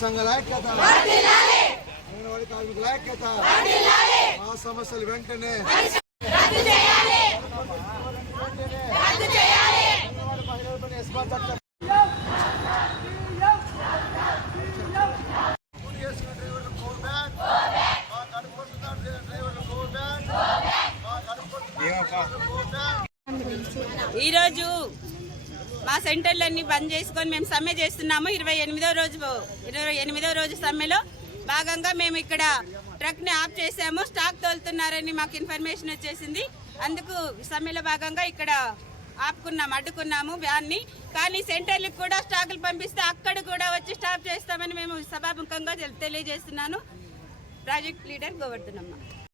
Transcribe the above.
సంఘాల ఐక్యత అంగన్వాడీ కార్మికుల ఐక్యత మా సమస్యలు వెంటనే ఈరోజు మా సెంటర్లన్నీ బంద్ చేసుకొని మేము సమ్మె చేస్తున్నాము. ఇరవై ఎనిమిదో రోజు ఇరవై ఎనిమిదో రోజు సమ్మెలో భాగంగా మేము ఇక్కడ ట్రక్ని ఆఫ్ చేసాము స్టాక్ తోలుతున్నారని మాకు ఇన్ఫర్మేషన్ వచ్చేసింది. అందుకు సమ్మెలో భాగంగా ఇక్కడ ఆపుకున్నాము అడ్డుకున్నాము వ్యాన్ని. కానీ సెంటర్లకు కూడా స్టాకులు పంపిస్తే అక్కడ కూడా వచ్చి స్టాప్ చేస్తామని మేము సభాముఖంగా తెలి- తెలియజేస్తున్నాను. Project leader Govardhanamma.